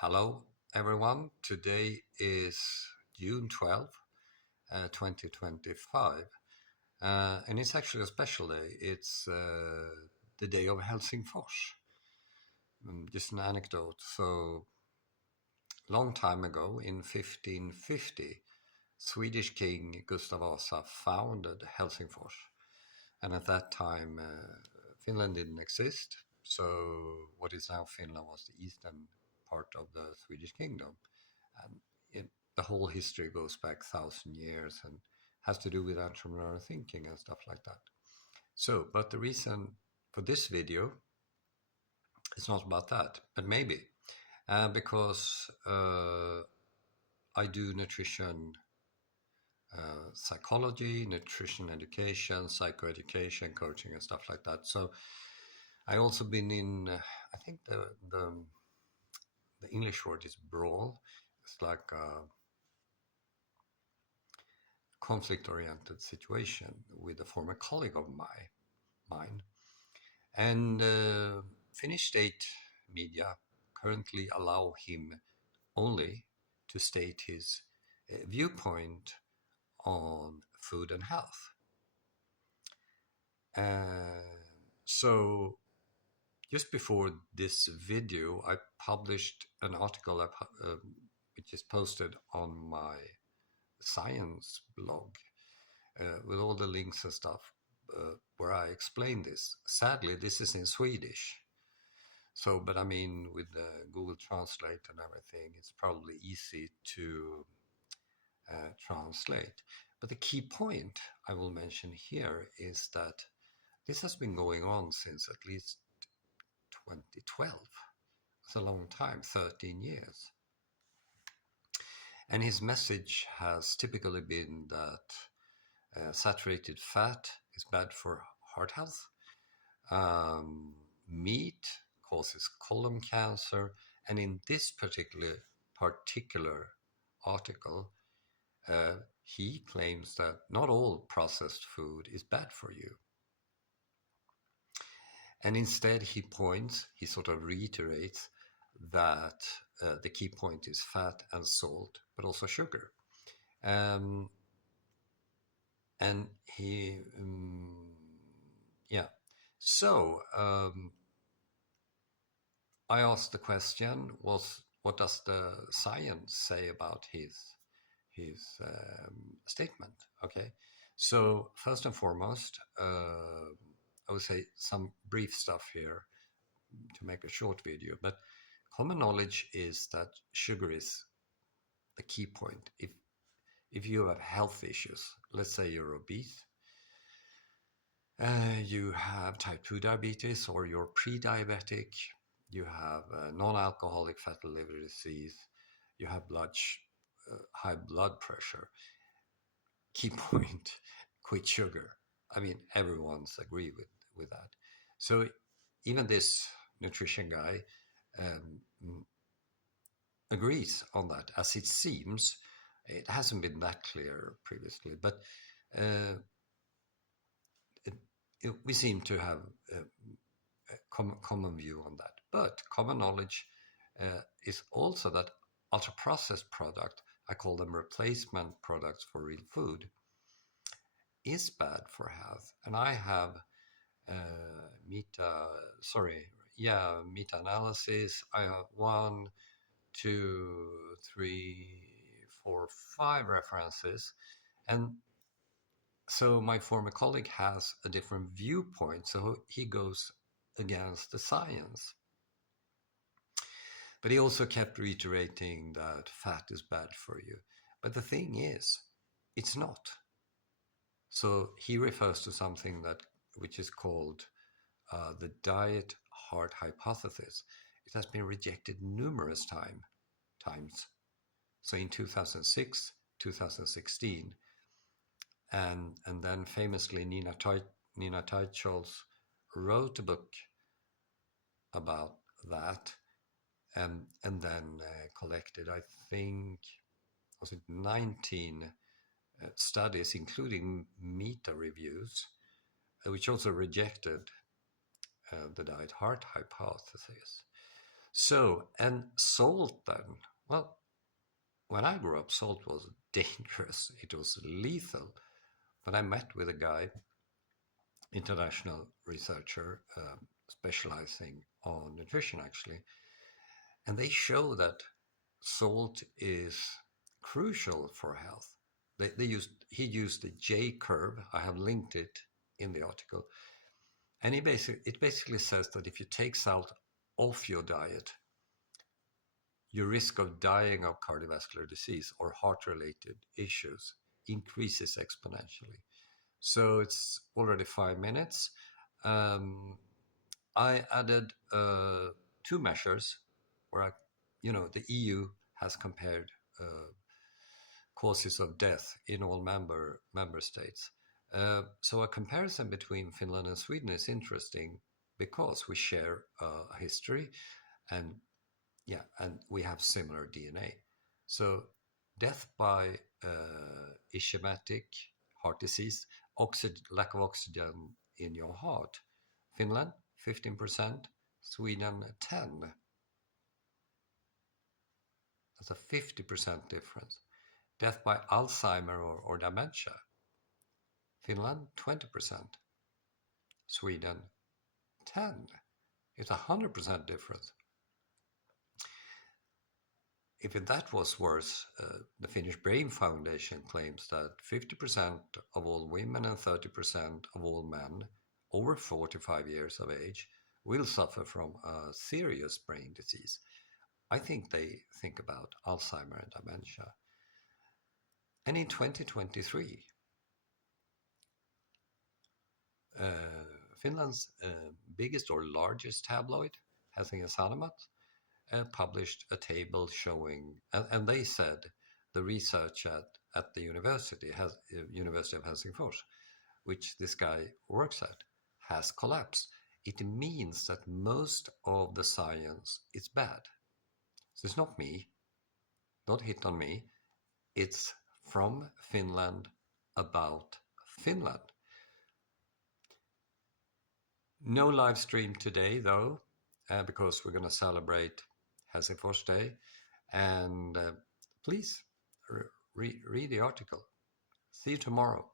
Hello, everyone. Today is June 12th, 2025, and it's actually a special day. It's the day of Helsingfors. Just an anecdote. So, long time ago, in 1550, Swedish King Gustav Vasa founded Helsingfors, and at that time, Finland didn't exist. So, what is now Finland was the eastern part of the Swedish kingdom. And the whole history goes back 1,000 years and has to do with entrepreneurial thinking and stuff like that. So, but the reason for this video is not about that, but maybe because I do nutrition psychology, nutrition education, psychoeducation, coaching, and stuff like that. So I also been in, I think the English word is brawl. It's like a conflict-oriented situation with a former colleague of mine. And Finnish state media currently allow him only to state his viewpoint on food and health. So just before this video, I published an article which is posted on my science blog with all the links and stuff where I explain this. Sadly, this is in Swedish. So, but I mean, with Google Translate and everything, it's probably easy to translate. But the key point I will mention here is that this has been going on since at least 2012. It's a long time, 13 years. And his message has typically been that saturated fat is bad for heart health. Meat causes colon cancer. And in this particular article, he claims that not all processed food is bad for you. And instead he sort of reiterates that the key point is fat and salt, but also sugar. And he, So I asked the question, what does the science say about his statement? Okay, so first and foremost, I would say some brief stuff here to make a short video, but common knowledge is that sugar is the key point. If you have health issues, let's say you're obese, you have type 2 diabetes, or you're pre-diabetic, you have non-alcoholic fatty liver disease, you have high blood pressure. Key point, quit sugar. I mean, everyone's agree with that. So even this nutrition guy agrees on that, as it seems. It hasn't been that clear previously, but we seem to have a common view on that. But common knowledge is also that ultra-processed product, I call them replacement products for real food, is bad for health. And I have meta-analysis. I have 1, 2, 3, 4, 5 references. And so my former colleague has a different viewpoint, so he goes against the science. But he also kept reiterating that fat is bad for you. But the thing is, it's not. So he refers to something which is called the diet heart hypothesis. It has been rejected numerous times. So in 2006, 2016, and then famously Nina Teicholz wrote a book about that, and then collected, I think, was it 19 studies, including meta reviews, which also rejected the diet heart hypothesis. So, and salt then, well, when I grew up, salt was dangerous. It was lethal. But I met with a guy, international researcher, specializing on nutrition actually, and they show that salt is crucial for health. He used the J curve. I have linked it in the article, and it basically says that if you take salt off your diet, your risk of dying of cardiovascular disease or heart-related issues increases exponentially. So it's already 5 minutes. Um, I added two measures where the EU has compared causes of death in all member states. So a comparison between Finland and Sweden is interesting because we share a history, and and we have similar DNA. So death by ischemic heart disease, lack of oxygen in your heart. Finland 15%, Sweden 10%. That's a 50% difference. Death by Alzheimer or dementia. Finland 20%, Sweden 10%. It's 100% difference. If that was worse, the Finnish Brain Foundation claims that 50% of all women and 30% of all men over 45 years of age will suffer from a serious brain disease. I think they think about Alzheimer and dementia. And in 2023, Finland's biggest or largest tabloid, Helsingin Sanomat, published a table showing, and they said the research at the University of Helsingfors, which this guy works at, has collapsed. It means that most of the science is bad. So it's not me, not hit on me. It's from Finland about Finland. No live stream today, though, because we're going to celebrate Helsingfors Day. And please read the article. See you tomorrow.